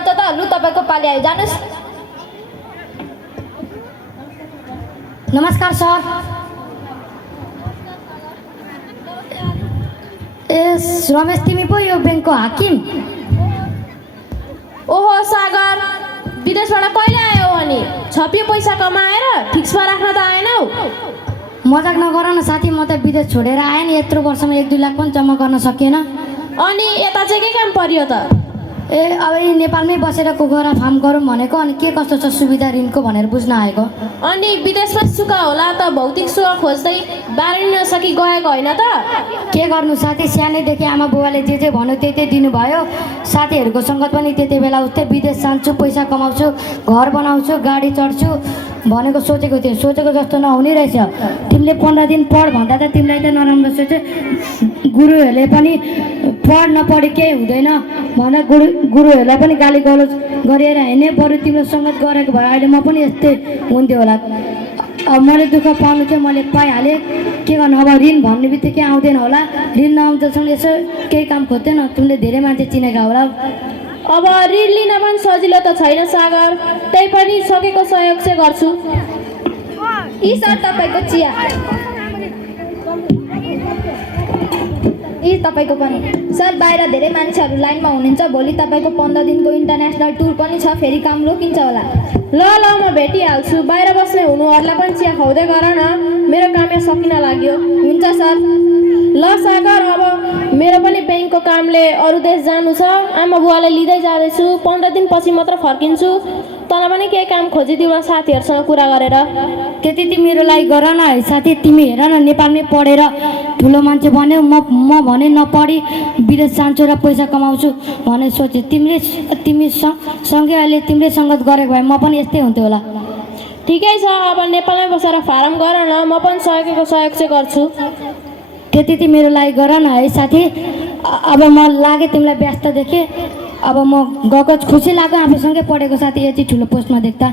त लु तपाईँको पाली आयो, जानुहोस्। नमस्कार सर। ए रमेश, तिमी पो यो ब्याङ्कको हाकिम? ओहो सागर, विदेशबाट कहिले आयो अनि? छपियो पैसा कमाएर फिक्समा राख्न त आएनौ? मजाक नगर न साथी, म त विदेश छोडेर आएँ नि। यत्रो वर्षमा 1-2 लाख पनि जम्मा गर्न सकिएन। अनि यता चाहिँ के काम पर्यो त? ए अब यही नेपालमै बसेर कुखुरा फार्म गरौँ भनेको, अनि के कस्तो छ सुविधा ऋणको भनेर बुझ्न आएको। अनि विदेशमा सुख होला त भौतिक सुख खोज्दै बारिन सकी गएको होइन त? के गर्नु साथी, सानैदेखि आमा बुबाले जे भन्यो त्यही दिनुभयो। साथीहरूको सङ्गत पनि त्यति बेला उस्तै। विदेश जान्छु, पैसा कमाउँछु, घर बनाउँछु, गाडी चढ्छु भनेको सोचेको थिएँ। सोचेको जस्तो नहुने रहेछ। तिमीले 15 दिन पढ भन्दा त तिमीलाई त नराम्रो सोचे। गुरुहरूले पनि पढ नपढे केही हुँदैन भन्दा गुरुहरूलाई पनि गाली गलोज गरेर हिँड्ने। बरु तिम्रो सङ्गत गरेको भए अहिले म पनि यस्तै हुन्थ्यो होला। अब मैले दुःख पाउनु चाहिँ मैले पाइहालेँ, के गर्नु। अब ऋण भन्ने बित्तिकै आउँदैन होला। ऋण नआउँदासम्म यसो केही काम खोज्दैन। तिमीले धेरै मान्छे चिनेका होला। अब ऋण लिन पनि सजिलो त छैन सागर, त्यही पनि सकेको सहयोग चाहिँ गर्छु। यी सर तपाईँको चिया, यी तपाईँको पनि। सर बाहिर धेरै मान्छेहरू लाइनमा हुनुहुन्छ। भोलि तपाईँको 15 दिनको इन्टरनेसनल टुर पनि छ। फेरि काम रोकिन्छ होला। ल म भेटिहाल्छु। बाहिर बस्ने हुनुहरूलाई पनि चिया खुवाउँदै गर न, मेरो काम यहाँ सकिन लाग्यो। हुन्छ सर। ल सागर, अब मेरो पनि ब्याङ्कको कामले अरू देश जानु छ। आमा बुवालाई लिँदै जाँदैछु। 15 दिनपछि मात्र फर्किन्छु। तँलाई पनि केही काम खोजिदिऊ साथीहरूसँग कुरा गरेर। त्यति तिमीहरू लागि गर न है साथी। तिमी हेर न, नेपालमै पढेर ठुलो मान्छे बन्यो। म भने नपढी विदेश जान्छु र पैसा कमाउँछु भने सोचे। तिमी सँगै अहिले तिमीले सङ्गत गरेको भए म पनि यस्तै हुन्थ्यो होला। ठिकै छ, अब नेपालमै बसेर फारम गर न, म पनि सकेको सहयोग चाहिँ गर्छु। त्यति तिमीहरू लागि गर न है साथी। अब म लागेँ तिमीलाई व्यस्त देखेँ। अब म गएको खुसी लाग्यो आफूसँगै पढेको साथी यति ठुलो पोस्टमा देख्दा।